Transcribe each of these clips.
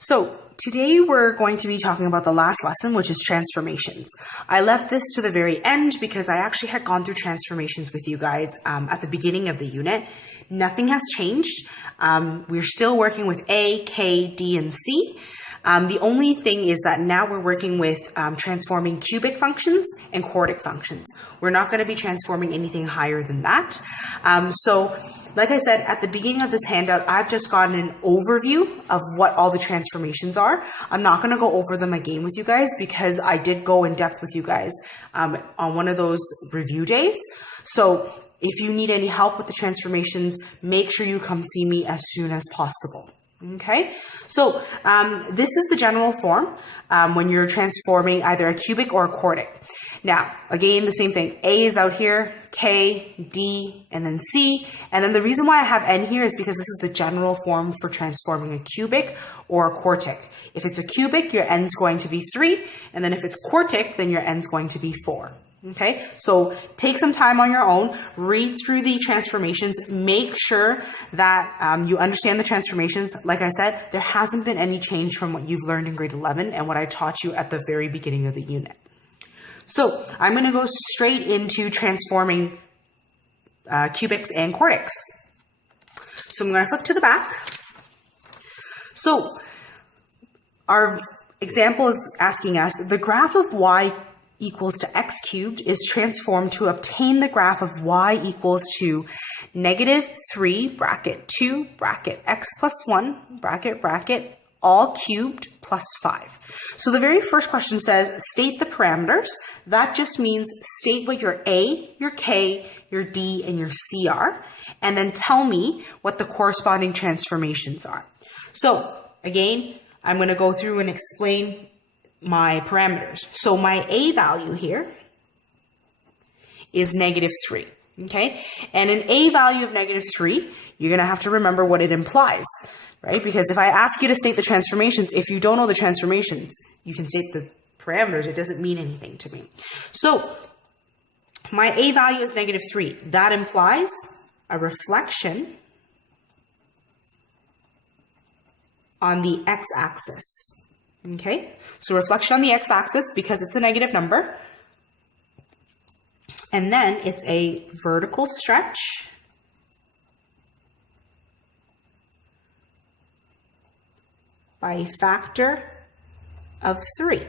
So today we're going to be talking about the last lesson, which is transformations. I left this to the very end because I actually had gone through transformations with you guys at the beginning of the unit. Nothing has changed. We're still working with A, K, D, and C. The only thing is that now we're working with transforming cubic functions and quartic functions. We're not going to be transforming anything higher than that. Like I said, at the beginning of this handout, I've just gotten an overview of what all the transformations are. I'm not going to go over them again with you guys because I did go in depth with you guys on one of those review days. So if you need any help with the transformations, make sure you come see me as soon as possible. Okay, so this is the general form when you're transforming either a cubic or a quartic. Now, again, the same thing. A is out here, K, D, and then C. And then the reason why I have N here is because this is the general form for transforming a cubic or a quartic. If it's a cubic, your N's going to be 3. And then if it's quartic, then your N's going to be 4. Okay, so take some time on your own, read through the transformations, make sure that you understand the transformations. Like I said, there hasn't been any change from what you've learned in grade 11 and what I taught you at the very beginning of the unit. So I'm going to go straight into transforming cubics and quartics. So I'm going to flip to the back. So our example is asking us, the graph of y equals to x cubed is transformed to obtain the graph of y equals to negative 3 bracket 2 bracket x plus 1 bracket bracket all cubed plus 5. So the very first question says state the parameters. That just means state what your A, your K, your D, and your C are, and then tell me what the corresponding transformations are. So again, I'm going to go through and explain my parameters. So my A value here is negative 3, okay? And an A value of negative 3, you're going to have to remember what it implies, right? Because if I ask you to state the transformations, if you don't know the transformations, you can state the parameters. It doesn't mean anything to me. So my A value is negative 3. That implies a reflection on the x-axis. Okay, so reflection on the x-axis because it's a negative number. And then it's a vertical stretch by a factor of 3.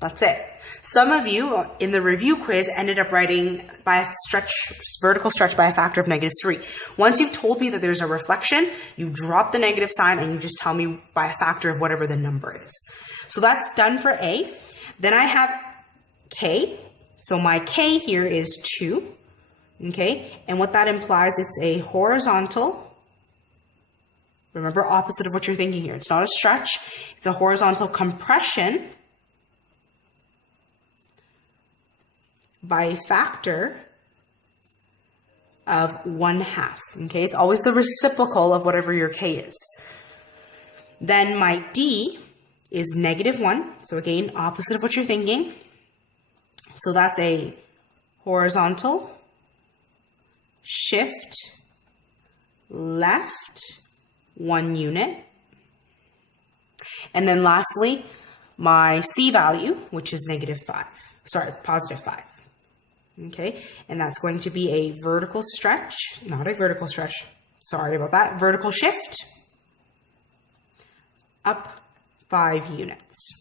That's it. Some of you in the review quiz ended up writing by a vertical stretch by a factor of negative 3. Once you've told me that there's a reflection, you drop the negative sign and you just tell me by a factor of whatever the number is. So that's done for A. Then I have K. So my K here is 2. Okay, and what that implies, it's a horizontal. Remember, opposite of what you're thinking here. It's not a stretch. It's a horizontal compression by a factor of 1/2. Okay, it's always the reciprocal of whatever your K is. Then my D is negative 1. So again, opposite of what you're thinking. So that's a horizontal shift left 1 unit. And then lastly, my C value, which is positive 5. Okay, and that's going to be a vertical stretch, not a vertical stretch, sorry about that, vertical shift up 5 units.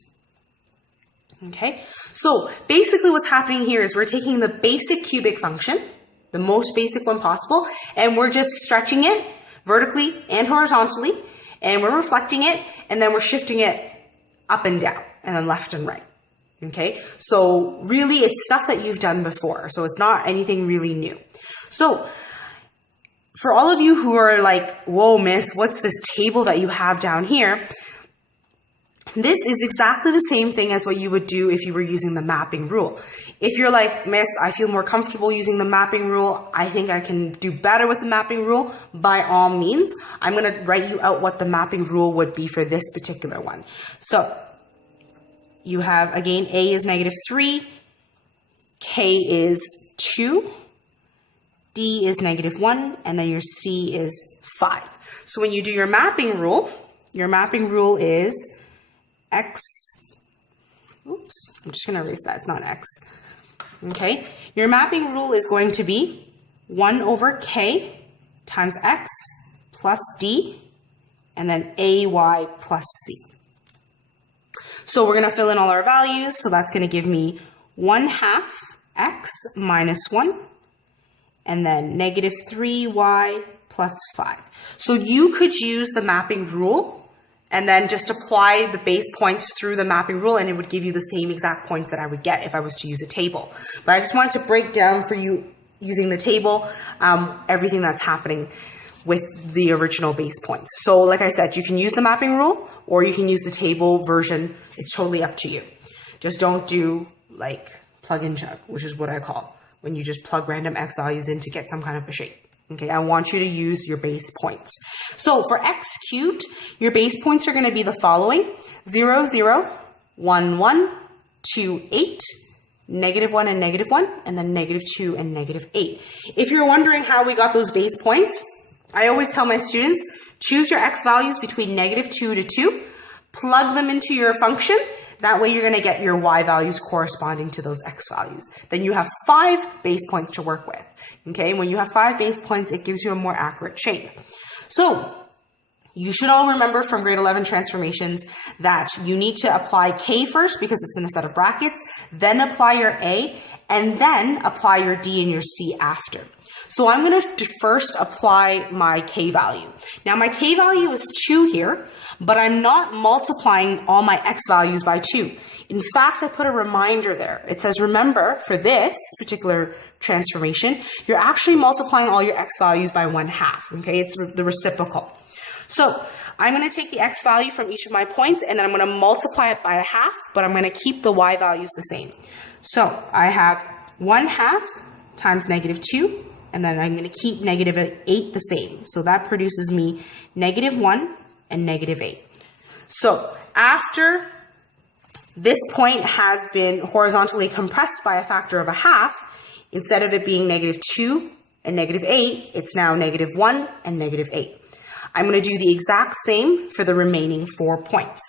Okay, so basically what's happening here is we're taking the basic cubic function, the most basic one possible, and we're just stretching it vertically and horizontally, and we're reflecting it, and then we're shifting it up and down, and then left and right. Okay, so really it's stuff that you've done before, so it's not anything really new. So for all of you who are like, whoa, miss, what's this table that you have down here? This is exactly the same thing as what you would do if you were using the mapping rule. If you're like, miss, I feel more comfortable using the mapping rule, I think I can do better with the mapping rule, by all means, I'm going to write you out what the mapping rule would be for this particular one. So you have, again, A is negative 3, K is 2, D is negative 1, and then your C is 5. So when you do your mapping rule is x, oops, I'm just going to erase that. It's not x. Okay, your mapping rule is going to be 1 over k times x plus d, and then ay plus c. So we're going to fill in all our values. So that's going to give me 1/2 x minus 1, and then negative 3y plus 5. So you could use the mapping rule and then just apply the base points through the mapping rule, and it would give you the same exact points that I would get if I was to use a table. But I just wanted to break down for you, using the table, everything that's happening with the original base points. So like I said, you can use the mapping rule or you can use the table version. It's totally up to you. Just don't do like plug and chug, which is what I call when you just plug random x values in to get some kind of a shape. Okay, I want you to use your base points. So for x cubed, your base points are going to be the following: 0, 0, 1, 1, 2, 8, -1 and -1, and then -2 and -8. If you're wondering how we got those base points, I always tell my students, choose your x values between -2 to 2, plug them into your function. That way you're going to get your y values corresponding to those x values. Then you have 5 base points to work with. Okay, when you have 5 base points, it gives you a more accurate shape. So you should all remember from grade 11 transformations that you need to apply k first because it's in a set of brackets, then apply your a, and then apply your d and your c after. So I'm going to first apply my k value. Now my k value is 2 here, but I'm not multiplying all my x values by 2. In fact, I put a reminder there. It says, remember, for this particular transformation, you're actually multiplying all your x values by 1/2. Okay, it's the reciprocal. So I'm going to take the x value from each of my points, and then I'm going to multiply it by 1/2, but I'm going to keep the y values the same. So I have 1/2 times -2, and then I'm going to keep -8 the same. So that produces me -1 and -8. So after this point has been horizontally compressed by a factor of 1/2, instead of it being -2 and -8, it's now -1 and -8. I'm going to do the exact same for the remaining 4 points.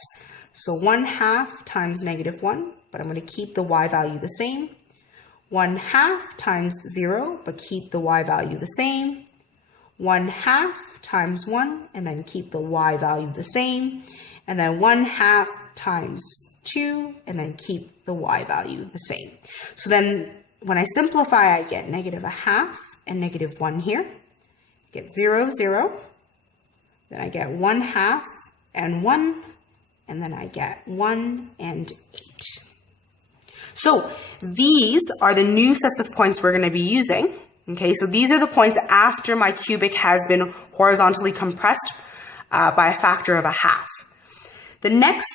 So 1/2 times -1, but I'm going to keep the y value the same. 1/2 times 0, but keep the y value the same. 1/2 times 1, and then keep the y value the same. And then 1/2 times 2, and then keep the y value the same. So then when I simplify, I get -1/2 and -1 here. I get 0, 0. Then I get 1/2 and 1, and then I get 1 and 8. So these are the new sets of points we're going to be using. Okay, so these are the points after my cubic has been horizontally compressed by a factor of 1/2. The next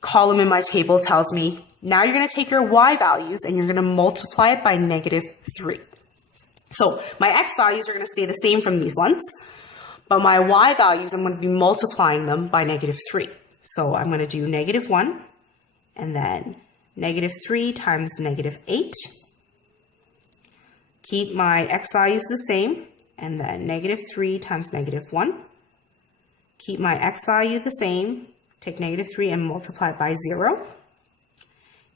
column in my table tells me, now you're going to take your y values and you're going to multiply it by -3. So my x values are going to stay the same from these ones, but my y values, I'm going to be multiplying them by -3. So I'm going to do -1, and then -3 times -8. Keep my x values the same, and then -3 times -1. Keep my x value the same, take -3 and multiply it by 0.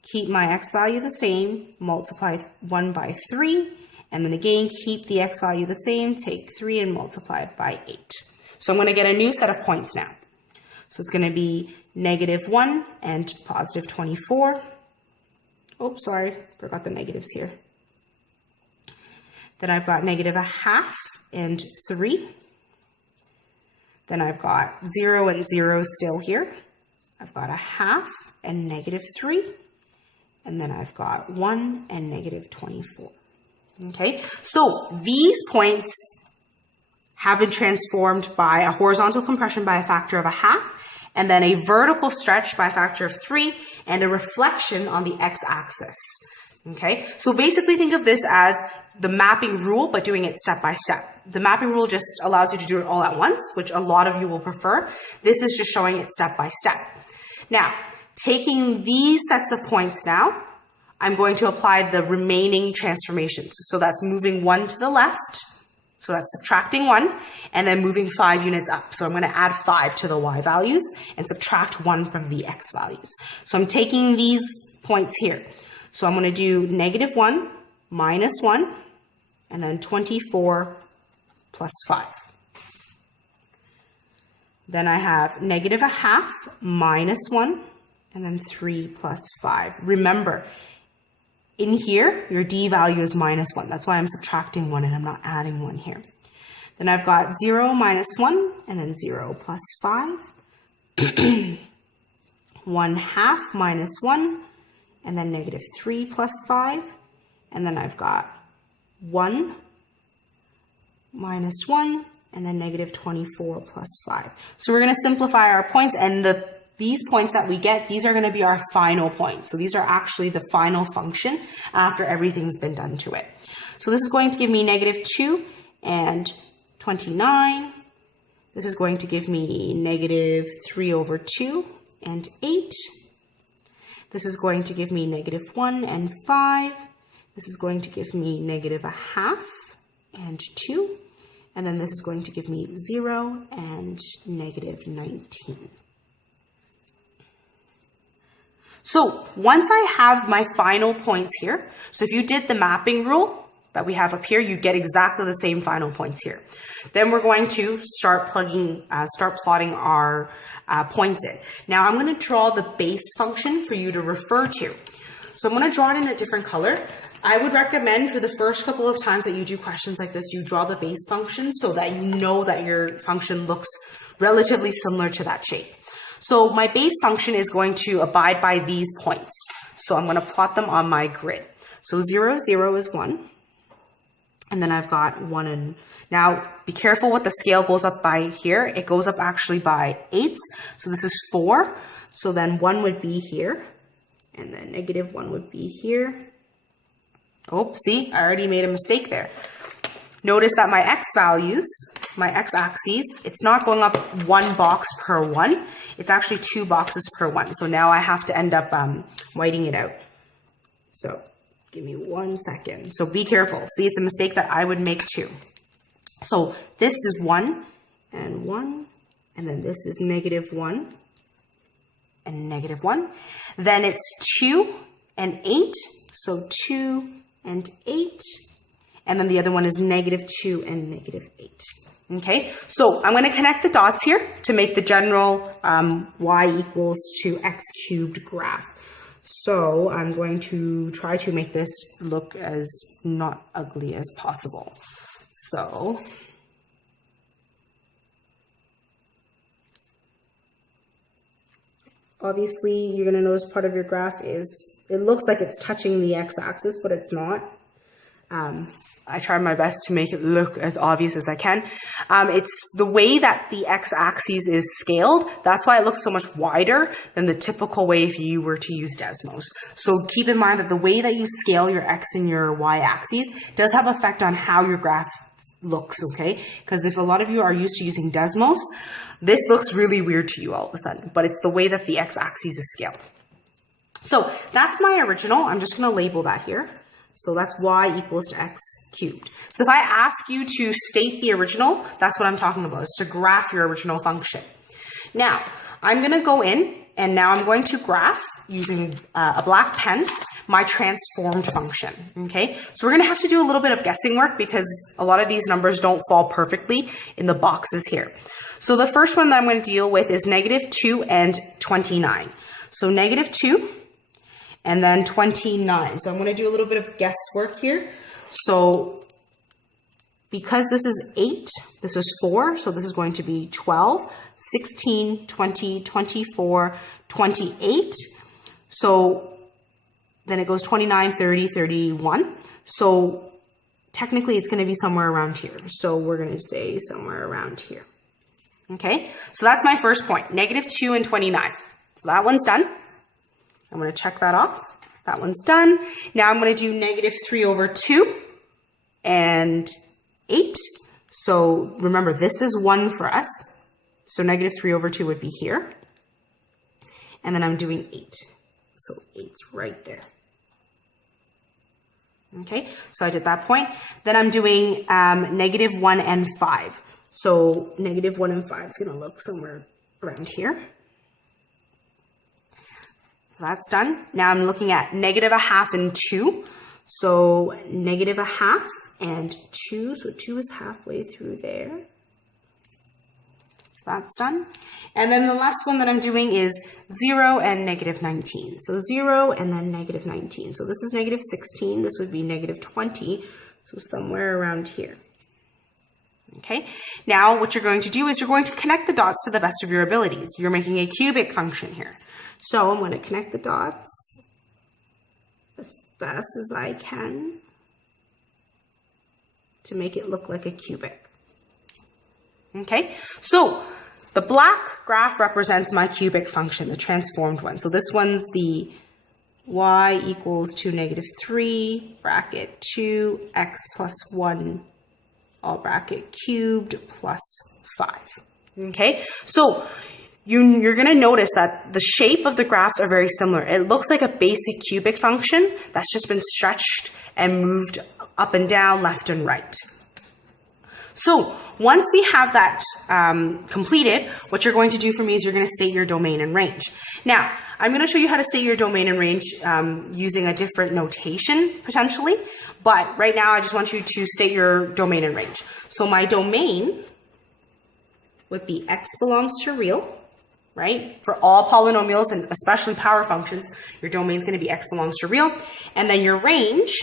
Keep my x value the same, multiply 1 by 3, and then again, keep the x value the same, take 3 and multiply it by 8. So I'm going to get a new set of points now. So it's going to be -1 and +24. Oh, sorry, forgot the negatives here. Then I've got -1/2 and 3. Then I've got 0 and 0 still here. I've got 1/2 and -3. And then I've got 1 and -24. Okay, so these points have been transformed by a horizontal compression by a factor of 1/2, and then a vertical stretch by a factor of 3, and a reflection on the x-axis. Okay, so basically think of this as the mapping rule, but doing it step by step. The mapping rule just allows you to do it all at once, which a lot of you will prefer. This is just showing it step by step. Now, taking these sets of points now, I'm going to apply the remaining transformations. So that's moving 1 to the left, So that's subtracting 1 and then moving 5 units up. So I'm going to add 5 to the y values and subtract 1 from the x values. So I'm taking these points here. So I'm going to do -1 minus 1 and then 24 plus 5. Then I have -1/2 minus 1 and then 3 plus 5. Remember, in here, your d value is -1. That's why I'm subtracting 1 and I'm not adding 1 here. Then I've got 0 minus 1 and then 0 plus 5. 1/2 minus 1 and then -3 plus 5. And then I've got 1 minus 1 and then -24 plus 5. So we're going to simplify our points, and these points that we get, these are going to be our final points. So these are actually the final function after everything's been done to it. So this is going to give me -2 and 29. This is going to give me -3/2 and 8. This is going to give me -1 and 5. This is going to give me -1/2 and 2. And then this is going to give me 0 and -19. So once I have my final points here, so if you did the mapping rule that we have up here, you get exactly the same final points here. Then we're going to start plotting our points in. Now I'm going to draw the base function for you to refer to. So I'm going to draw it in a different color. I would recommend for the first couple of times that you do questions like this, you draw the base function so that you know that your function looks relatively similar to that shape. So my base function is going to abide by these points. So I'm going to plot them on my grid. So 0, 0 is 1. And then I've got 1 and... Now, be careful what the scale goes up by here. It goes up actually by 8. So this is 4. So then 1 would be here. And then -1 would be here. Oh, see, I already made a mistake there. Notice that my x values, my x-axis, it's not going up 1 box per 1. It's actually 2 boxes per 1. So now I have to end up whiting it out. So give me 1 second. So be careful. See, it's a mistake that I would make too. So this is 1 and 1. And then this is -1 and -1. Then it's 2 and 8. So 2 and 8. And then the other one is -2 and -8. Okay, so I'm going to connect the dots here to make the general y equals to x cubed graph. So I'm going to try to make this look as not ugly as possible. So obviously you're going to notice part of your graph is, it looks like it's touching the x-axis, but it's not. I try my best to make it look as obvious as I can. It's the way that the x-axis is scaled. That's why it looks so much wider than the typical way if you were to use Desmos. So keep in mind that the way that you scale your x and your y-axis does have effect on how your graph looks, okay? Because if a lot of you are used to using Desmos, this looks really weird to you all of a sudden, but it's the way that the x-axis is scaled. So that's my original. I'm just going to label that here. So that's y equals to x cubed. So if I ask you to state the original, that's what I'm talking about, is to graph your original function. Now, I'm going to go in, and now I'm going to graph, using a black pen, my transformed function, okay? So we're going to have to do a little bit of guessing work because a lot of these numbers don't fall perfectly in the boxes here. So the first one that I'm going to deal with is -2 and 29. So -2 and then 29. So I'm going to do a little bit of guesswork here. So because this is 8, this is 4, so this is going to be 12, 16, 20, 24, 28. So then it goes 29, 30, 31. So technically it's going to be somewhere around here. So we're going to say somewhere around here. Okay, so that's my first point, -2 and 29. So that one's done. I'm going to check that off. That one's done. Now I'm going to do -3/2 and 8. So remember, this is 1 for us. So -3/2 would be here. And then I'm doing 8. So 8's right there. Okay, so I did that point. Then I'm doing -1 and 5. So -1 and 5 is going to look somewhere around here. So that's done. Now I'm looking at -1/2 and 2. So -1/2 and 2. So 2 is halfway through there. So that's done. And then the last one that I'm doing is 0 and -19. So 0 and then -19. So this is -16. This would be -20. So somewhere around here. Okay. Now what you're going to do is you're going to connect the dots to the best of your abilities. You're making a cubic function here. So I'm going to connect the dots as best as I can to make it look like a cubic. Okay, so the black graph represents my cubic function, the transformed one. So this one's the y equals to -3, bracket 2, x plus 1, all bracket cubed, plus 5. Okay, so you're going to notice that the shape of the graphs are very similar. It looks like a basic cubic function that's just been stretched and moved up and down, left and right. So once we have that completed, what you're going to do for me is you're going to state your domain and range. Now, I'm going to show you how to state your domain and range using a different notation, potentially. But right now, I just want you to state your domain and range. So my domain would be x belongs to real, right? For all polynomials, and especially power functions, your domain is going to be x belongs to real. And then your range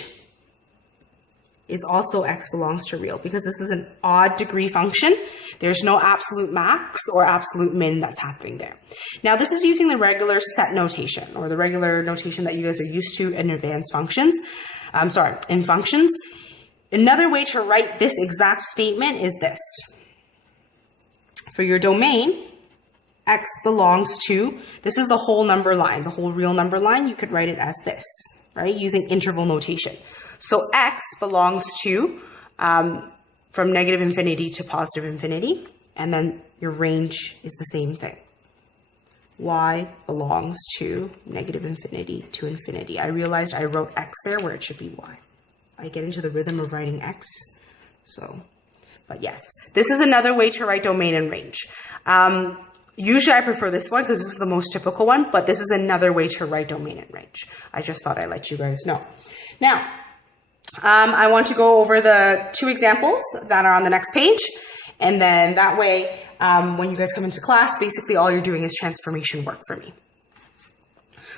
is also x belongs to real, because this is an odd degree function. There's no absolute max or absolute min that's happening there. Now, this is using the regular set notation, or the regular notation that you guys are used to in advanced functions. In functions. Another way to write this exact statement is this. For your domain, x belongs to, this is the whole number line, the whole real number line. You could write it as this, right? Using interval notation. So x belongs to from -infinity to +infinity, and then your range is the same thing. Y belongs to -infinity to infinity. I realized I wrote x there where it should be y. I get into the rhythm of writing x. So, but yes, this is another way to write domain and range. Usually I prefer this one because this is the most typical one, but this is another way to write domain and range. I just thought I'd let you guys know. Now, I want to go over the 2 examples that are on the next page. And then that way, when you guys come into class, basically all you're doing is transformation work for me.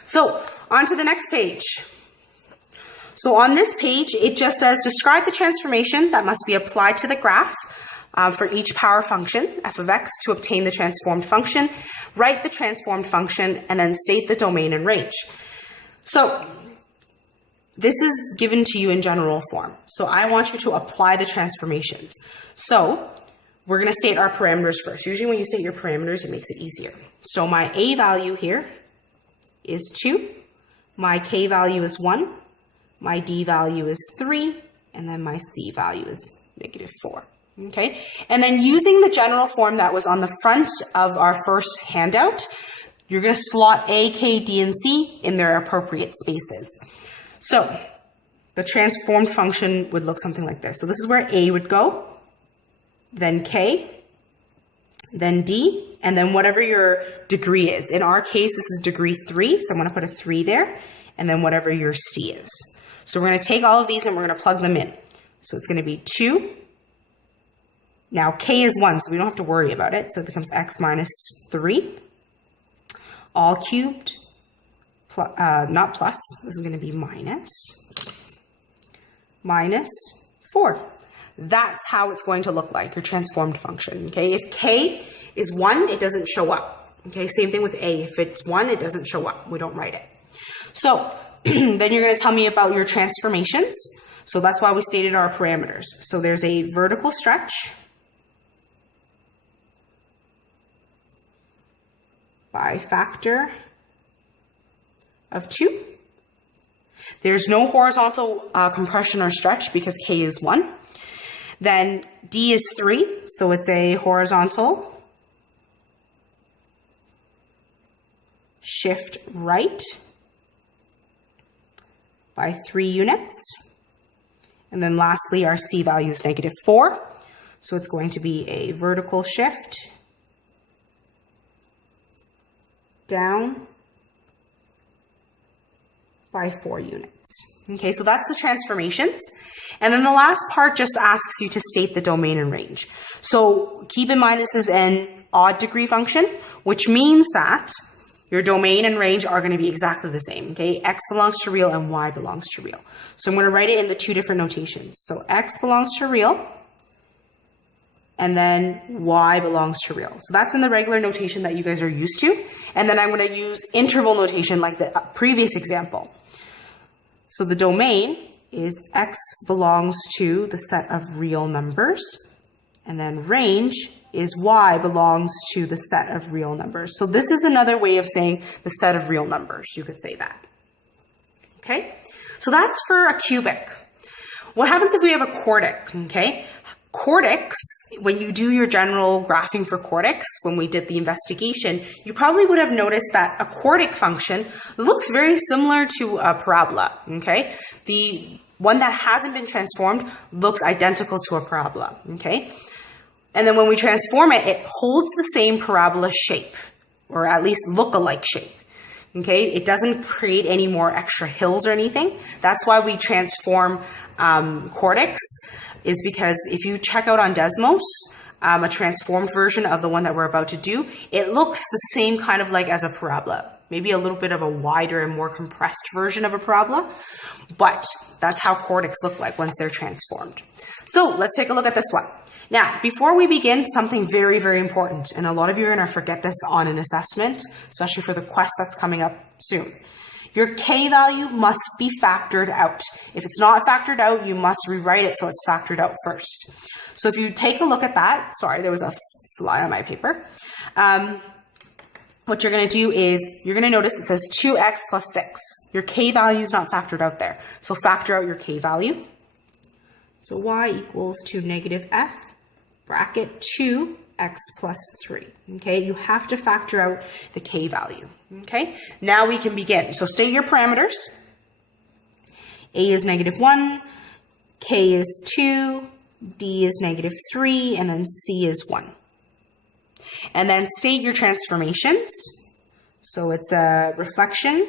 So on to the next page. So on this page, it just says, describe the transformation that must be applied to the graph for each power function, f of x, to obtain the transformed function. Write the transformed function, and then state the domain and range. So this is given to you in general form. So I want you to apply the transformations. So we're going to state our parameters first. Usually when you state your parameters, it makes it easier. So my a value here is 2. My k value is 1. My d value is 3. And then my c value is -4. Okay. And then using the general form that was on the front of our first handout, you're going to slot a, k, d, and c in their appropriate spaces. So the transformed function would look something like this. So this is where a would go, then k, then d, and then whatever your degree is. In our case, this is degree 3, so I'm going to put a 3 there, and then whatever your c is. So we're going to take all of these and we're going to plug them in. So it's going to be 2. Now k is 1, so we don't have to worry about it. So it becomes x minus 3, all cubed. Not plus, this is going to be minus 4. That's how it's going to look like, your transformed function, okay? If k is 1, it doesn't show up, okay? Same thing with a. If it's 1, it doesn't show up. We don't write it. So then you're going to tell me about your transformations. So that's why we stated our parameters. So there's a vertical stretch by factor of 2. There's no horizontal compression or stretch because k is 1. Then d is 3, so it's a horizontal shift right by 3 units. And then lastly, our C value is -4. So it's going to be a vertical shift down by 4 units. Okay, so that's the transformations. And then the last part just asks you to state the domain and range. So keep in mind this is an odd degree function, which means that your domain and range are going to be exactly the same, okay? X belongs to real and Y belongs to real. So I'm going to write it in the 2 different notations. So X belongs to real, and then Y belongs to real. So that's in the regular notation that you guys are used to. And then I'm going to use interval notation like the previous example. So the domain is X belongs to the set of real numbers, and then range is Y belongs to the set of real numbers. So this is another way of saying the set of real numbers. You could say that. Okay? So that's for a cubic. What happens if we have a quartic? Okay? Quartics, when you do your general graphing for quartics, when we did the investigation, you probably would have noticed that a quartic function looks very similar to a parabola. Okay? The one that hasn't been transformed looks identical to a parabola. Okay? And then when we transform it, it holds the same parabola shape, or at least look-alike shape. Okay, it doesn't create any more extra hills or anything. That's why we transform quartics, is because if you check out on Desmos, a transformed version of the one that we're about to do, it looks the same kind of like as a parabola. Maybe a little bit of a wider and more compressed version of a parabola, but that's how quartics look like once they're transformed. So let's take a look at this one. Now, before we begin, something very, very important, and a lot of you are going to forget this on an assessment, especially for the quest that's coming up soon. Your K value must be factored out. If it's not factored out, you must rewrite it so it's factored out first. So if you take a look at that, sorry, there was a fly on my paper. What you're going to do is you're going to notice it says 2x plus 6. Your K value is not factored out there. So factor out your K value. So y equals to -f bracket 2x plus 3. Okay, you have to factor out the K value. Okay, now we can begin. So state your parameters. A is -1, K is 2, D is -3, and then C is 1. And then state your transformations. So it's a reflection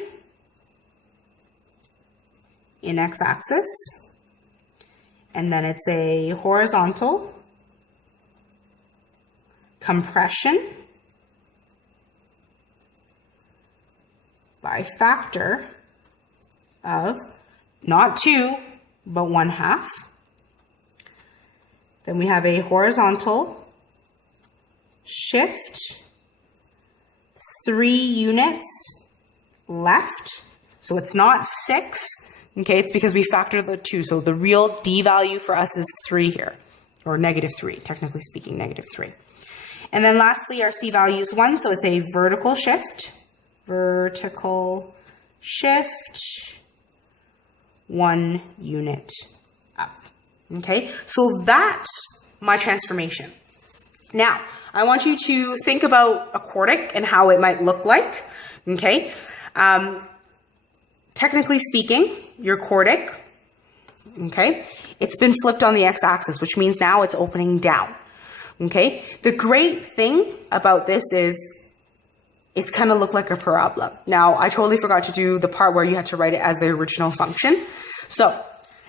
in x-axis, and then it's a horizontal compression by factor of not 2, but 1/2. Then we have a horizontal shift 3 units left. So it's not 6. Okay, it's because we factor the 2. So the real D value for us is 3 here, or -3, technically speaking, -3. And then lastly, our C value is 1, so it's a vertical shift. Vertical shift 1 unit up. Okay, so that's my transformation. Now, I want you to think about a quartic and how it might look like. Okay, technically speaking, your quartic, okay, it's been flipped on the x-axis, which means now it's opening down. Okay, the great thing about this is it's kind of look like a parabola. Now, I totally forgot to do the part where you had to write it as the original function. So,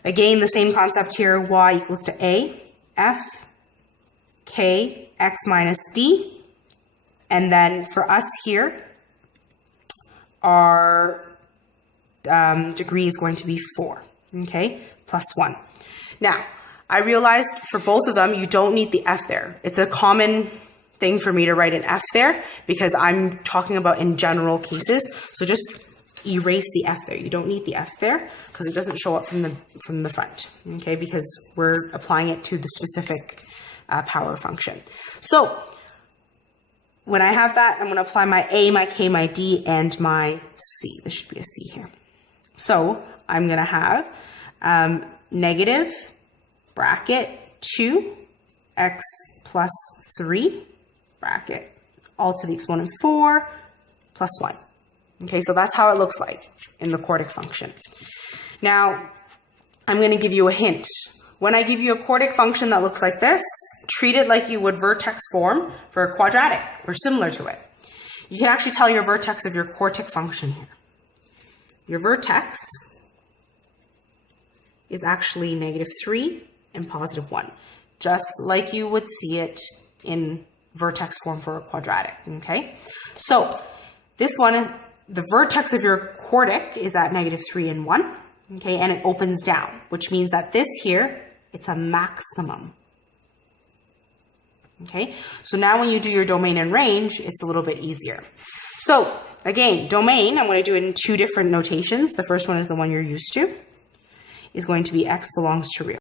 again, the same concept here, y equals to a, f, k, x minus d. And then for us here, our degree is going to be 4, okay, plus 1. Now, I realized for both of them, you don't need the f there. It's a common thing for me to write an f there because I'm talking about in general cases. So just erase the f there. You don't need the f there because it doesn't show up from the front, okay, because we're applying it to the specific power function. So when I have that, I'm going to apply my a, my k, my d, and my c. This should be a c here. So I'm going to have negative bracket 2x plus 3 bracket all to the exponent 4 plus 1. Okay, so that's how it looks like in the quartic function. Now, I'm going to give you a hint. When I give you a quartic function that looks like this, treat it like you would vertex form for a quadratic or similar to it. You can actually tell your vertex of your quartic function here. Your vertex is actually -3 and +1, just like you would see it in vertex form for a quadratic, okay? So this one, the vertex of your quartic is at -3 and 1, okay? And it opens down, which means that this here, it's a maximum. Okay, so now when you do your domain and range, it's a little bit easier. So again, domain, I'm going to do it in 2 different notations. The first one is the one you're used to, is going to be x belongs to real.